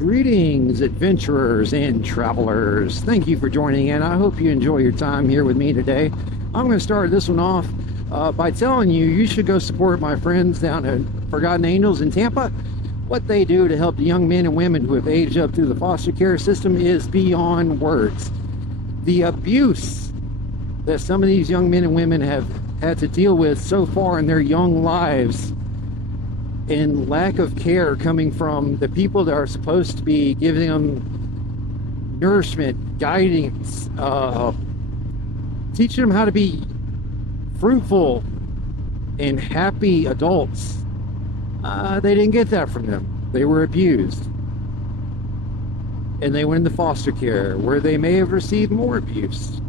Greetings, adventurers and travelers. Thank you for joining in. I hope you enjoy your time here with me today. I'm going to start this one off by telling you should go support my friends down at Forgotten Angels in Tampa. What they do to help the young men and women who have aged up through the foster care system is beyond words. The abuse that some of these young men and women have had to deal with so far in their young lives, and lack of care coming from the people that are supposed to be giving them nourishment, guidance, teaching them how to be fruitful and happy adults. They didn't get that from them. They were abused. And they went into foster care, where they may have received more abuse.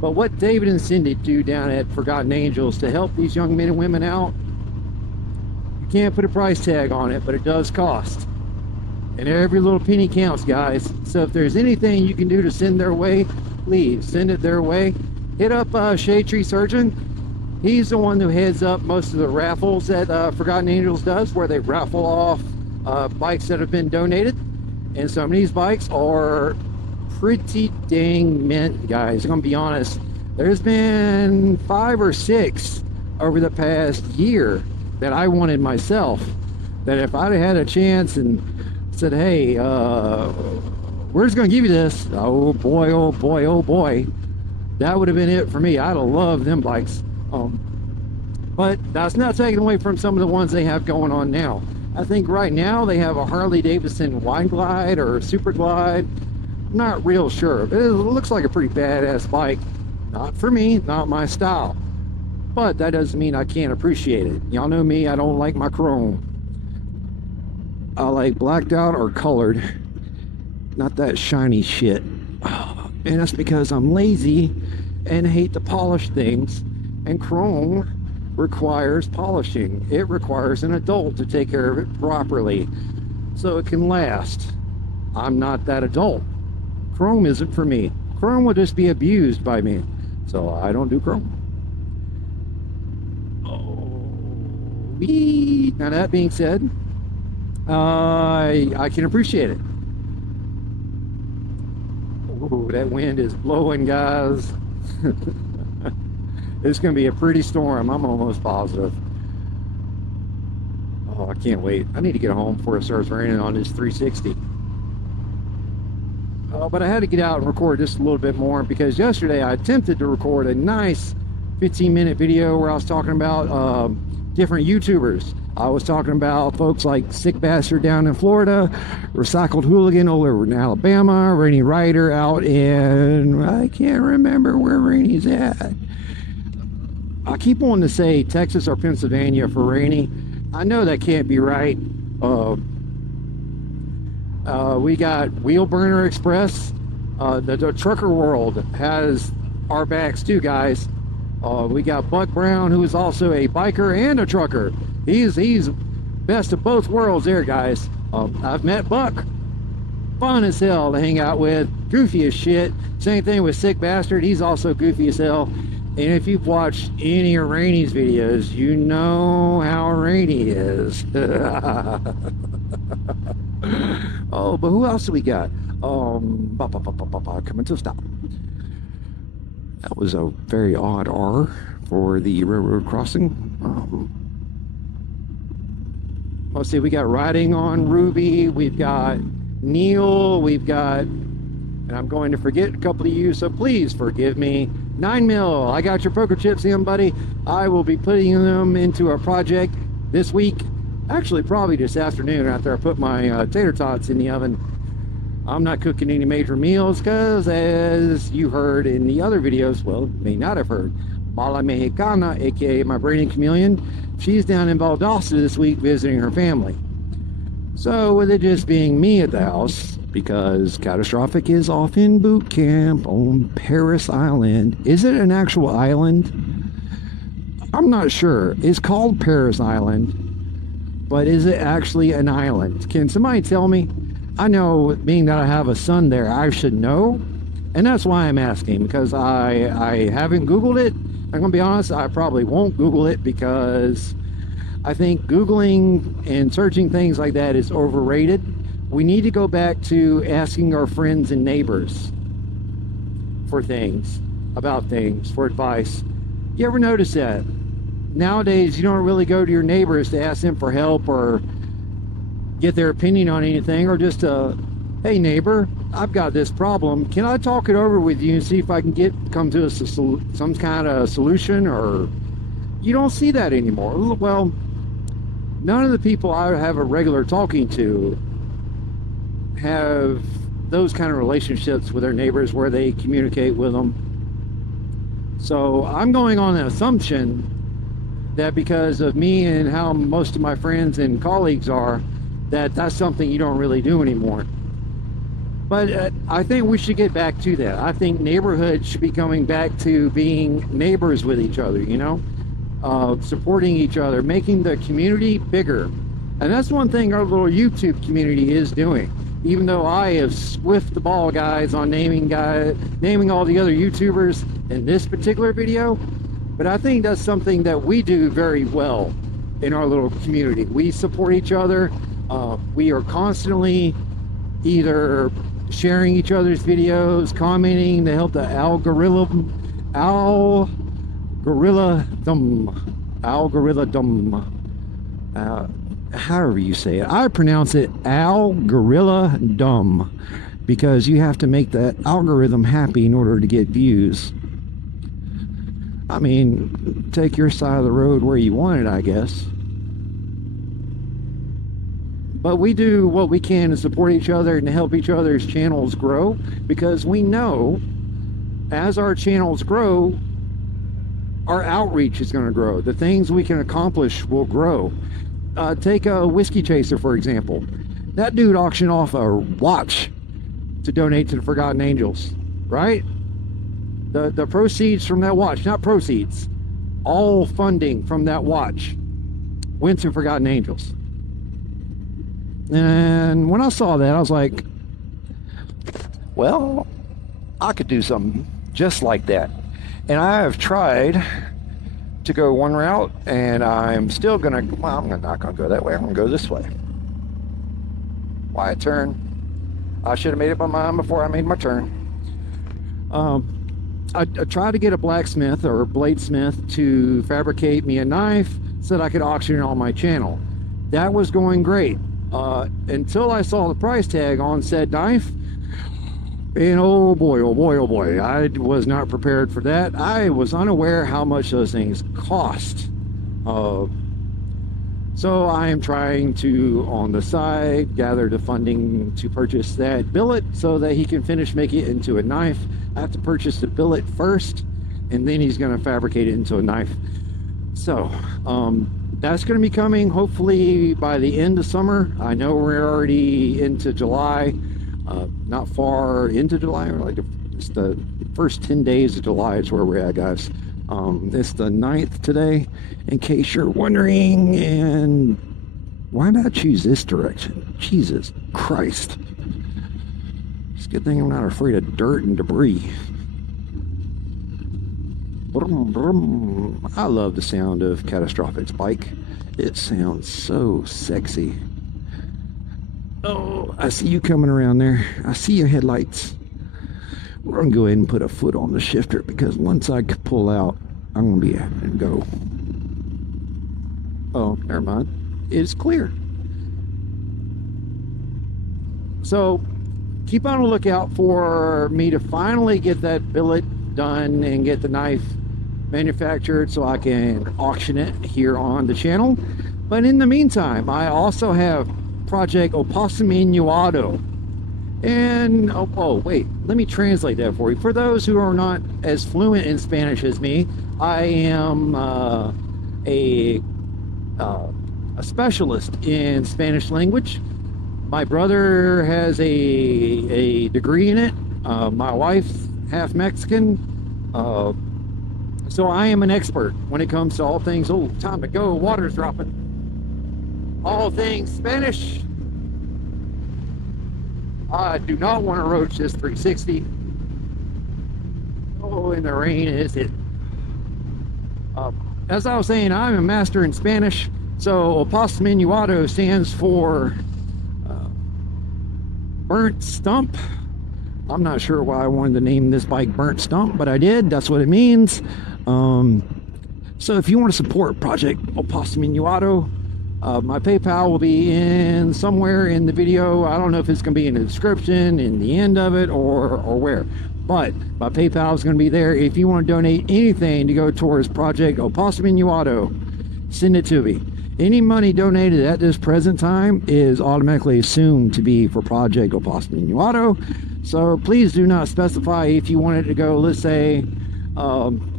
But what David and Cindy do down at Forgotten Angels to help these young men and women out, you can't put a price tag on it, but it does cost. And every little penny counts, guys. So if there's anything you can do to send their way, please send it their way. Hit up Shade Tree Surgeon. He's the one who heads up most of the raffles that Forgotten Angels does, where they raffle off bikes that have been donated. And some of these bikes are pretty dang mint, guys. I'm gonna be honest. There's been 5 or 6 over the past year that I wanted myself, that if I'd had a chance and said, hey, we're just gonna give you this, oh boy, oh boy, oh boy, that would have been it for me. I'd have loved them bikes. But that's not taken away from some of the ones they have going on now. I think right now they have a Harley Davidson Wide Glide or Super Glide. I'm not real sure, but it looks like a pretty badass bike. Not for me, not my style. But that doesn't mean I can't appreciate it. Y'all know me, I don't like my chrome. I like blacked out or colored, not that shiny shit. And that's because I'm lazy and hate to polish things. And chrome requires polishing. It requires an adult to take care of it properly so it can last. I'm not that adult. Chrome isn't for me. Chrome will just be abused by me. So I don't do chrome. Now that being said, I can appreciate it. Ooh, that wind is blowing, guys. It's gonna be a pretty storm, I'm almost positive. Oh, I can't wait. I need to get home before it starts raining on this 360. But I had to get out and record just a little bit more, because yesterday I attempted to record a nice 15-minute video where I was talking about different YouTubers. I was talking about folks like Sick Bastard down in Florida, Recycled Hooligan over in Alabama, Rainy Rider out in, I can't remember where Rainy's at. I keep wanting to say Texas or Pennsylvania for Rainy. I know that can't be right. We got Wheel Burner Express. The trucker world has our backs too, guys. We got Buck Brown, who is also a biker and a trucker. He's best of both worlds there, guys. I've met Buck. Fun as hell to hang out with. Goofy as shit. Same thing with Sick Bastard. He's also goofy as hell. And if you've watched any of Rainy's videos, you know how Rainy is. Oh, but who else do we got? Coming to a stop. That was a very odd R for the railroad crossing. Let's see, we got Riding on Ruby, we've got Neil, we've got, and I'm going to forget a couple of you, so please forgive me. 9mm, I got your poker chips in, buddy. I will be putting them into a project this week. Actually, probably this afternoon after I put my tater tots in the oven. I'm not cooking any major meals because, as you heard in the other videos, well, may not have heard, Mala Mexicana, aka my Brainy Chameleon, she's down in Valdosta this week visiting her family. So with it just being me at the house, because Catastrophic is off in boot camp on Paris Island. Is it an actual island? I'm not sure. It's called Paris Island, but is it actually an island? Can somebody tell me? I know, being that I have a son there, I should know, and that's why I'm asking, because I haven't Googled it. I'm gonna be honest, I probably won't Google it, because I think Googling and searching things like that is overrated. We need to go back to asking our friends and neighbors for things, about things, for advice. You ever notice that? Nowadays, you don't really go to your neighbors to ask them for help or get their opinion on anything, or just hey neighbor, I've got this problem. Can I talk it over with you and see if I can come to some kind of solution? Or you don't see that anymore. Well, none of the people I have a regular talking to have those kind of relationships with their neighbors where they communicate with them. So I'm going on the assumption that because of me and how most of my friends and colleagues are, that's something you don't really do anymore. But I think we should get back to that. I think neighborhoods should be coming back to being neighbors with each other, you know, supporting each other, making the community bigger. And that's one thing our little YouTube community is doing. Even though I have swift the ball, guys, on naming all the other YouTubers in this particular video, but I think that's something that we do very well in our little community. We support each other. We are constantly either sharing each other's videos, commenting to help the algorithm, however you say it. I pronounce it algorithm because you have to make that algorithm happy in order to get views. I mean, take your side of the road where you want it, I guess. But we do what we can to support each other and to help each other's channels grow, because we know as our channels grow, our outreach is going to grow. The things we can accomplish will grow. Take a Whiskey Chaser, for example. That dude auctioned off a watch to donate to the Forgotten Angels, right? The proceeds from that watch, not proceeds, all funding from that watch went to Forgotten Angels. And when I saw that, I was like, well, I could do something just like that. And I have tried to go one route, and I'm still gonna, well, I'm not gonna go that way. I'm gonna go this way. Why turn? I should have made up my mind before I made my turn. I tried to get a blacksmith or a bladesmith to fabricate me a knife so that I could auction it on my channel. That was going great until I saw the price tag on said knife. And oh boy, oh boy, oh boy, I was not prepared for that. I was unaware how much those things cost. So I am trying to, on the side, gather the funding to purchase that billet so that he can finish making it into a knife. I have to purchase the billet first, and then he's going to fabricate it into a knife. So that's going to be coming hopefully by the end of summer. I know we're already into July. Not far into July, or like it's the first 10 days of July is where we're at, guys. It's the 9th today, in case you're wondering. And why not choose this direction? Jesus Christ. It's a good thing I'm not afraid of dirt and debris. Brum, brum. I love the sound of Catastrophics bike. It sounds so sexy. Oh, I see you coming around there. I see your headlights. We're going to go ahead and put a foot on the shifter, because once I pull out, I'm going to be having to go. Oh, never mind. It's clear. So, keep on the lookout for me to finally get that billet done and get the knife manufactured so I can auction it here on the channel. But in the meantime, I also have Project Opossiminuado. And wait, let me translate that for you. For those who are not as fluent in Spanish as me, I am a specialist in Spanish language. My brother has a degree in it. My wife's half Mexican, so I am an expert when it comes to all things. Oh, time to go, water's dropping. All things Spanish. I do not want to roach this 360. Oh, in the rain, is it? As I was saying, I'm a master in Spanish. So Opossiminuado stands for Burnt Stump. I'm not sure why I wanted to name this bike Burnt Stump, but I did. That's what it means. So if you want to support Project Opossum Auto, my PayPal will be in somewhere in the video. I don't know if it's going to be in the description, in the end of it, or where. But my PayPal is going to be there. If you want to donate anything to go towards Project Opossum Auto, send it to me. Any money donated at this present time is automatically assumed to be for Project Opossum Auto. So please do not specify if you want it to go. Let's say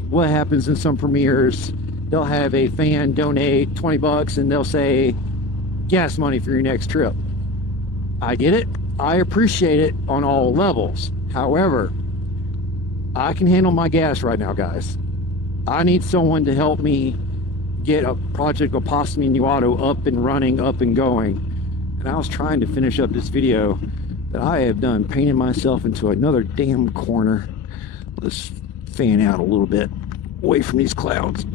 what happens in some premieres, they'll have a fan donate 20 bucks and they'll say gas money for your next trip. I get it. I appreciate it on all levels. However, I can handle my gas right now, guys. I need someone to help me get a Project Opossum Auto up and running, up and going. And I was trying to finish up this video, but I have done painted myself into another damn corner. Let's fan out a little bit away from these clouds.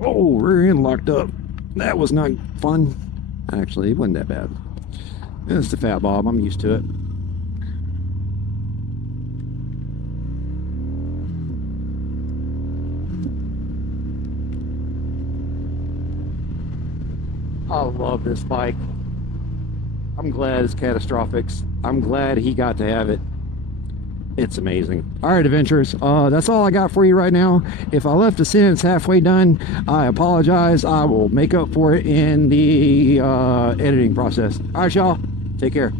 Oh, rear end locked up. That was not fun. Actually, it wasn't that bad. It's the Fat Bob. I'm used to it. I love this bike. I'm glad it's catastrophic. I'm glad he got to have it. It's amazing. All right, adventurers, that's all I got for you right now. If I left a sentence halfway done, I apologize. I will make up for it in the editing process. All right, y'all, take care.